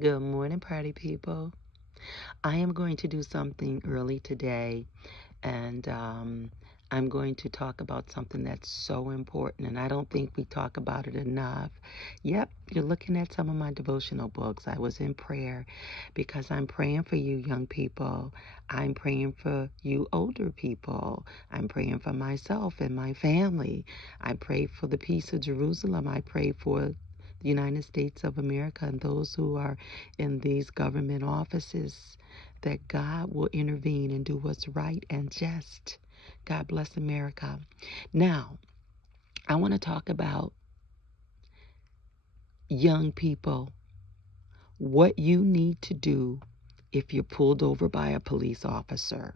Good morning, party people. I am going to do something early today, and I'm going to talk about something that's so important, and I don't think we talk about it enough. Yep, you're looking at some of my devotional books. I was in prayer because I'm praying for you, young people. I'm praying for you, older people. I'm praying for myself and my family. I pray for the peace of Jerusalem. I pray for the United States of America and those who are in these government offices, that God will intervene and do what's right and just. God bless America. Now, I want to talk about young people, what you need to do if you're pulled over by a police officer.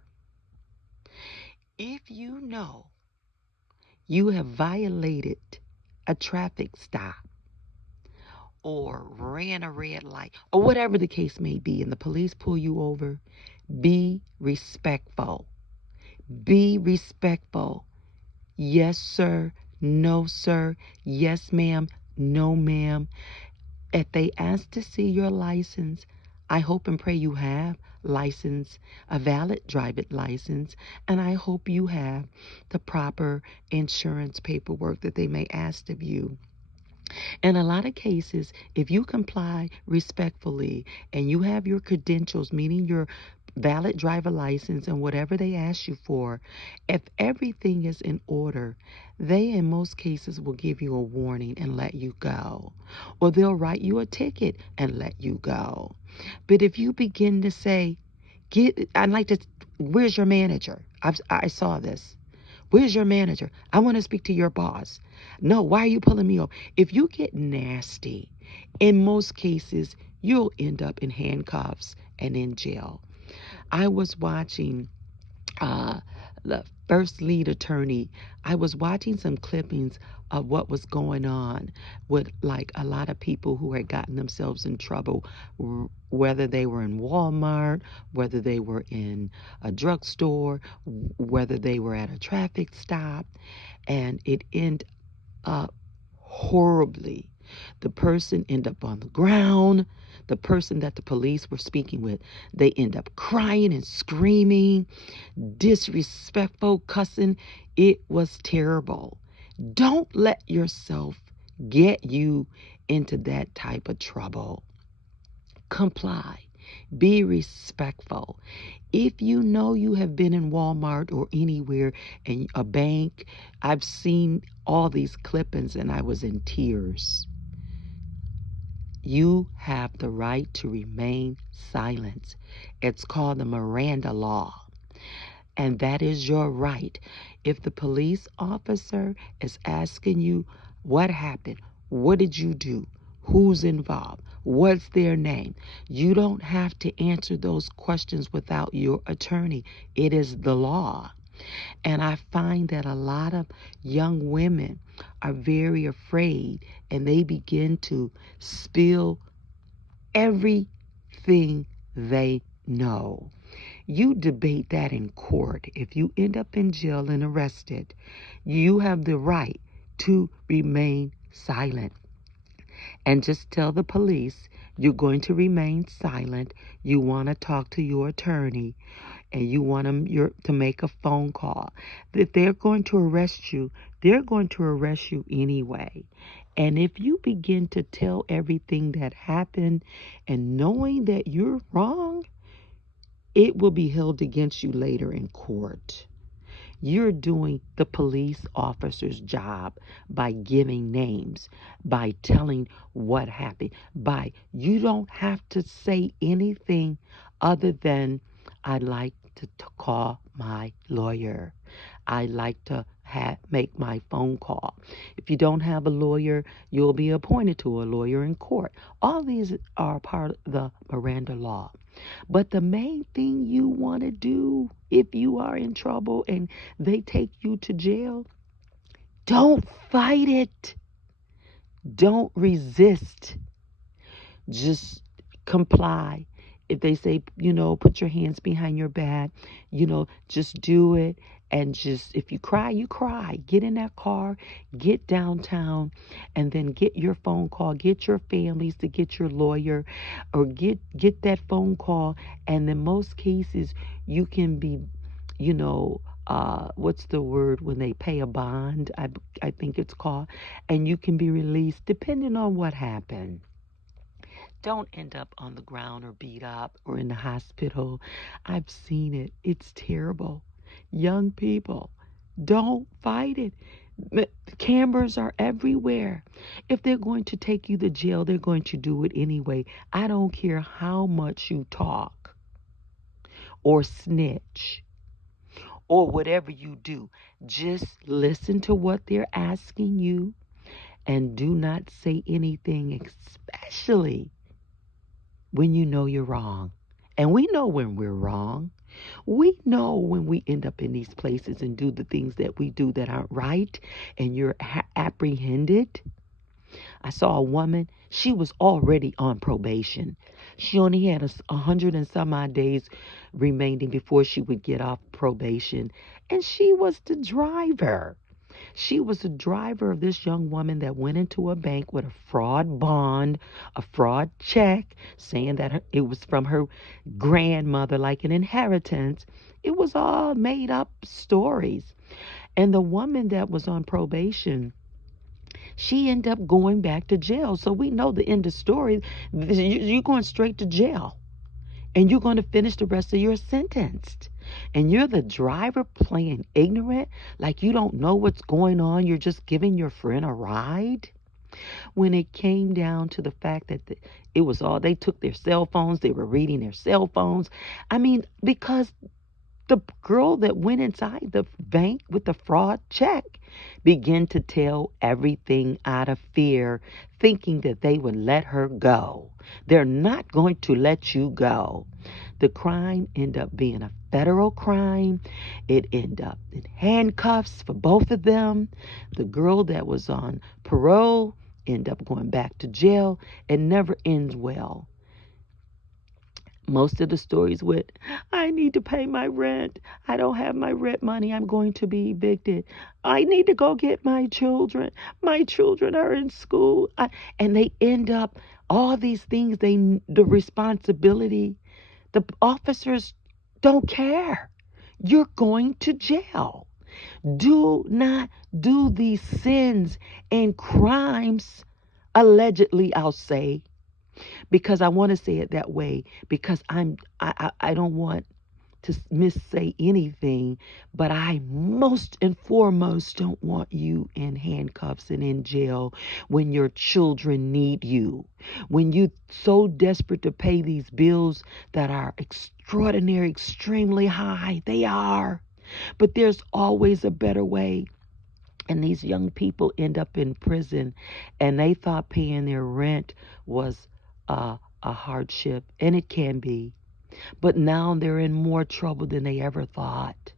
If you know you have violated a traffic stop or ran a red light or whatever the case may be, and the police pull you over, be respectful. Be respectful. Yes, sir. No, sir. Yes, ma'am. No, ma'am. If they ask to see your license, I hope and pray you have license, a valid driver's license, and I hope you have the proper insurance paperwork that they may ask of you. In a lot of cases, if you comply respectfully and you have your credentials, meaning your valid driver license and whatever they ask you for, if everything is in order, they in most cases will give you a warning and let you go. Or they'll write you a ticket and let you go. But if you begin to say, I'd like to, where's your manager? I saw this. Where's your manager? I want to speak to your boss. No, why are you pulling me over? If you get nasty, in most cases, you'll end up in handcuffs and in jail. I was watching uh, the first lead attorney. I was watching some clippings of what was going on with like a lot of people who had gotten themselves in trouble, whether they were in Walmart, whether they were in a drugstore, whether they were at a traffic stop, and it ended up horribly. The person end up on the ground. The person that the police were speaking with, they end up crying and screaming, disrespectful, cussing. It was terrible. Don't let yourself get you into that type of trouble. Comply. Be respectful. If you know you have been in Walmart or anywhere and a bank, I've seen all these clippings and I was in tears. You have the right to remain silent. It's called the Miranda Law, and that is your right. If the police officer is asking you what happened, what did you do, who's involved, what's their name, you don't have to answer those questions without your attorney. It is the law. And I find that a lot of young women are very afraid and they begin to spill everything they know. You debate that in court. If you end up in jail and arrested, you have the right to remain silent. And just tell the police you're going to remain silent. You want to talk to your attorney and you want them to make a phone call. If they're going to arrest you, they're going to arrest you anyway. And if you begin to tell everything that happened and knowing that you're wrong, it will be held against you later in court. You're doing the police officer's job by giving names, by telling what happened, by you don't have to say anything other than I'd like to call my lawyer. I like to make my phone call. If you don't have a lawyer, you'll be appointed to a lawyer in court. All these are part of the Miranda law. But the main thing you want to do if you are in trouble and they take you to jail, don't fight it. Don't resist. Just comply. If they say, put your hands behind your back, just do it And just, if you cry, you cry. Get in that car, get downtown, and then get your phone call. Get your families to get your lawyer, or get that phone call. And in most cases, you can be, you know, what's the word when they pay a bond? I think it's called, and you can be released depending on what happened. Don't end up on the ground or beat up or in the hospital. I've seen it. It's terrible. Young people, don't fight it. Cameras are everywhere. If they're going to take you to jail, they're going to do it anyway. I don't care how much you talk or snitch or whatever you do. Just listen to what they're asking you and do not say anything, especially when you know you're wrong. And we know when we're wrong. We know when we end up in these places and do the things that we do that aren't right, and you're apprehended. I saw a woman, she was already on probation. She only had 100 and some odd days remaining before she would get off probation. And she was the driver. She was the driver of this young woman that went into a bank with a fraud bond, a fraud check, saying that it was from her grandmother, like an inheritance. It was all made up stories. And the woman that was on probation, she ended up going back to jail. So we know the end of the story. You're going straight to jail. And you're going to finish the rest of your sentence. And you're the driver playing ignorant, like you don't know what's going on. You're just giving your friend a ride. When it came down to the fact that it was all, they took their cell phones, they were reading their cell phones. I mean, because the girl that went inside the bank with the fraud check began to tell everything out of fear, thinking that they would let her go. They're not going to let you go. The crime ended up being a federal crime. It ended up in handcuffs for both of them. The girl that was on parole ended up going back to jail. It never ends well. Most of the stories with, I need to pay my rent. I don't have my rent money. I'm going to be evicted. I need to go get my children. My children are in school. And they end up, all these things, the responsibility, the officers don't care. You're going to jail. Do not do these sins and crimes, allegedly, I'll say, because I want to say it that way, because I don't want to missay anything, but I most and foremost don't want you in handcuffs and in jail when your children need you, when you're so desperate to pay these bills that are extraordinary, extremely high. They are, but there's always a better way. And these young people end up in prison, and they thought paying their rent was a hardship, and it can be. But now they're in more trouble than they ever thought.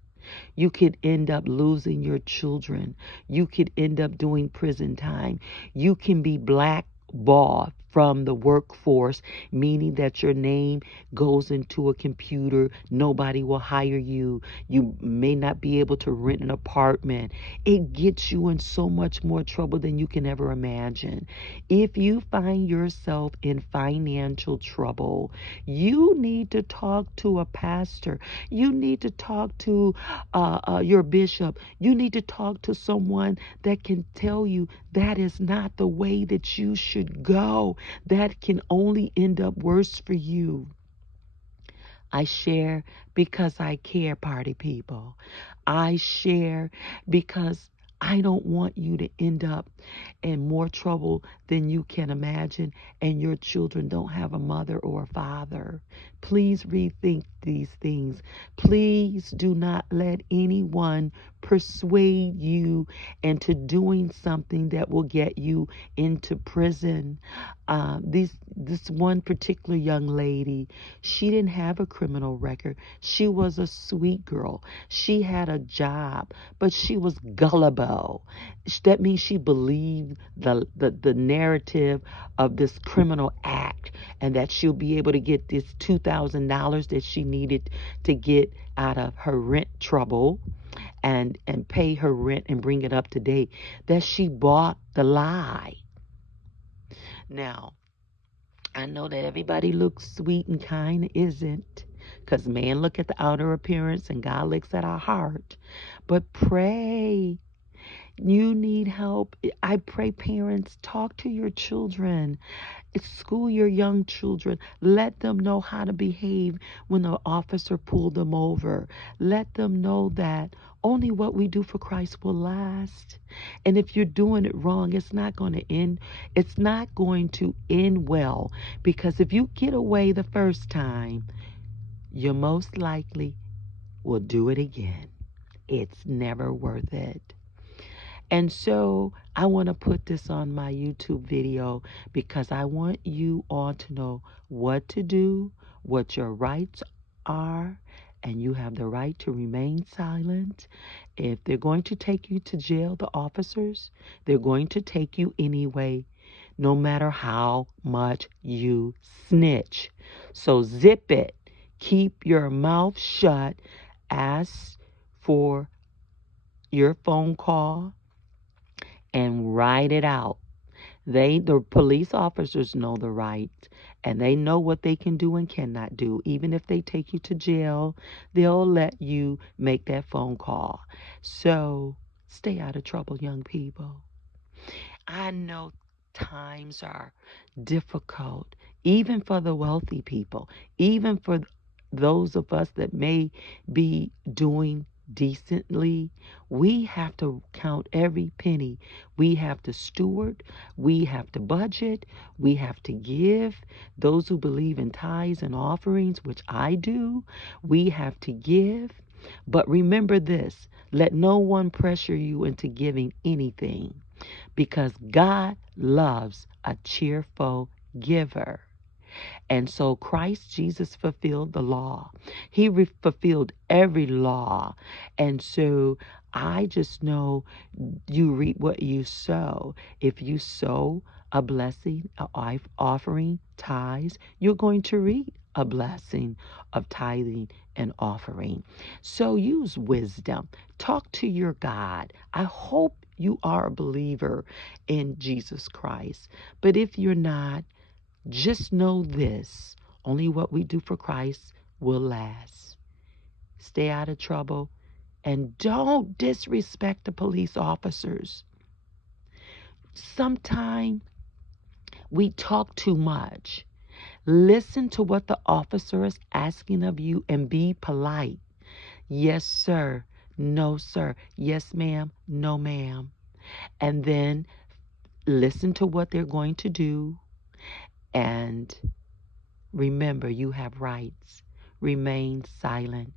You could end up losing your children. You could end up doing prison time. You can be blackballed from the workforce, meaning that your name goes into a computer. Nobody will hire you. You may not be able to rent an apartment. It gets you in so much more trouble than you can ever imagine. If you find yourself in financial trouble, you need to talk to a pastor. You need to talk to your bishop. You need to talk to someone that can tell you that is not the way that you should go. That can only end up worse for you. I share because I care, party people. I share because I don't want you to end up in more trouble than you can imagine, and your children don't have a mother or a father. Please rethink these things. Please do not let anyone persuade you into doing something that will get you into prison. This one particular young lady, she didn't have a criminal record. She was a sweet girl. She had a job, but she was gullible. That means she believed the narrative of this criminal act, and that she'll be able to get this $2,000 that she needed to get out of her rent trouble. and pay her rent and bring it up to date, that she bought the lie. Now, I know that everybody looks sweet and kind, isn't? Because man look at the outer appearance and God looks at our heart. But pray. You need help. I pray, parents, talk to your children. School your young children. Let them know how to behave when the officer pulled them over. Let them know that only what we do for Christ will last. And if you're doing it wrong, it's not going to end. It's not going to end well, because if you get away the first time, you most likely will do it again. It's never worth it. And so I want to put this on my YouTube video because I want you all to know what to do, what your rights are, and you have the right to remain silent. If they're going to take you to jail, the officers, they're going to take you anyway, no matter how much you snitch. So zip it. Keep your mouth shut. Ask for your phone call and write it out. The police officers know the rights, and they know what they can do and cannot do. Even if they take you to jail, they'll let you make that phone call. So stay out of trouble, young people. I know times are difficult, even for the wealthy people, even for those of us that may be doing decently. We have to count every penny. We have to steward. We have to budget. We have to give. Those who believe in tithes and offerings, which I do, we have to give. But remember this, let no one pressure you into giving anything, because God loves a cheerful giver. And so Christ Jesus fulfilled the law. He fulfilled every law. And so I just know you reap what you sow. If you sow a blessing, an offering, tithes, you're going to reap a blessing of tithing and offering. So use wisdom. Talk to your God. I hope you are a believer in Jesus Christ. But if you're not, just know this, only what we do for Christ will last. Stay out of trouble and don't disrespect the police officers. Sometimes we talk too much. Listen to what the officer is asking of you and be polite. Yes, sir. No, sir. Yes, ma'am. No, ma'am. And then listen to what they're going to do. And remember, you have rights. Remain silent.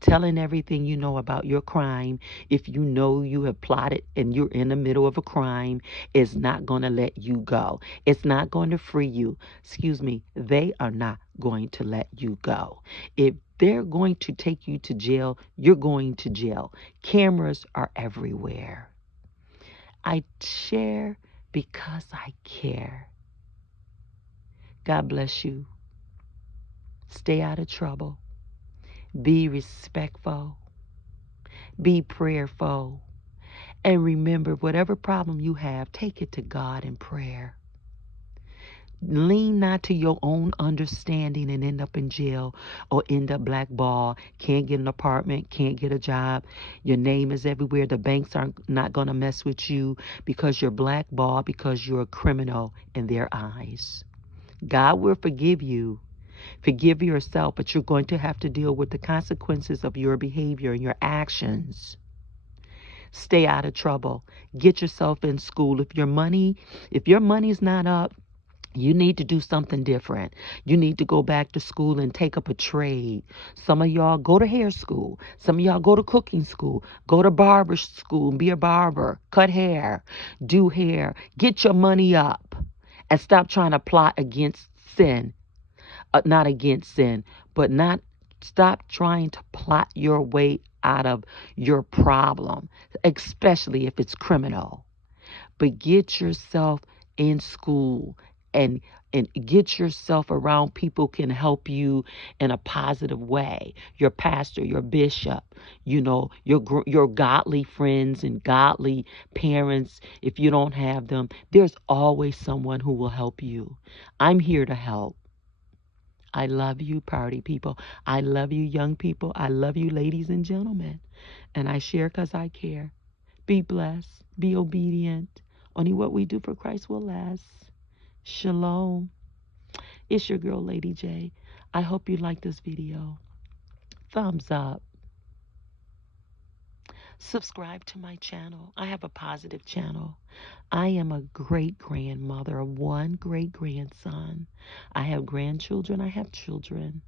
Telling everything you know about your crime, if you know you have plotted and you're in the middle of a crime, is not going to let you go. It's not going to free you. Excuse me. They are not going to let you go. If they're going to take you to jail, you're going to jail. Cameras are everywhere. I share because I care. God bless you. Stay out of trouble. Be respectful. Be prayerful. And remember, whatever problem you have, take it to God in prayer. Lean not to your own understanding and end up in jail or end up blackballed. Can't get an apartment, can't get a job. Your name is everywhere. The banks are not going to mess with you because you're blackballed, because you're a criminal in their eyes. God will forgive you. Forgive yourself, but you're going to have to deal with the consequences of your behavior and your actions. Stay out of trouble. Get yourself in school. If your money's not up, you need to do something different. You need to go back to school and take up a trade. Some of y'all go to hair school. Some of y'all go to cooking school. Go to barber school and be a barber. Cut hair. Do hair. Get your money up. And stop trying to plot against sin. Not against sin, but stop trying to plot your way out of your problem, especially if it's criminal. But get yourself in school and get yourself around people can help you in a positive way. Your pastor, your bishop, your godly friends and godly parents. If you don't have them, there's always someone who will help you. I'm here to help. I love you, party people. I love you, young people. I love you, ladies and gentlemen. And I share because I care. Be blessed. Be obedient. Only what we do for Christ will last. Shalom. It's your girl, Lady J. I hope you like this video. Thumbs up. Subscribe to my channel. I have a positive channel. I am a great grandmother of one great grandson. I have grandchildren. I have children.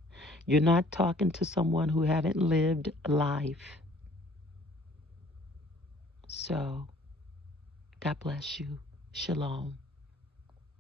You're not talking to someone who haven't lived life. So, God bless you. Shalom.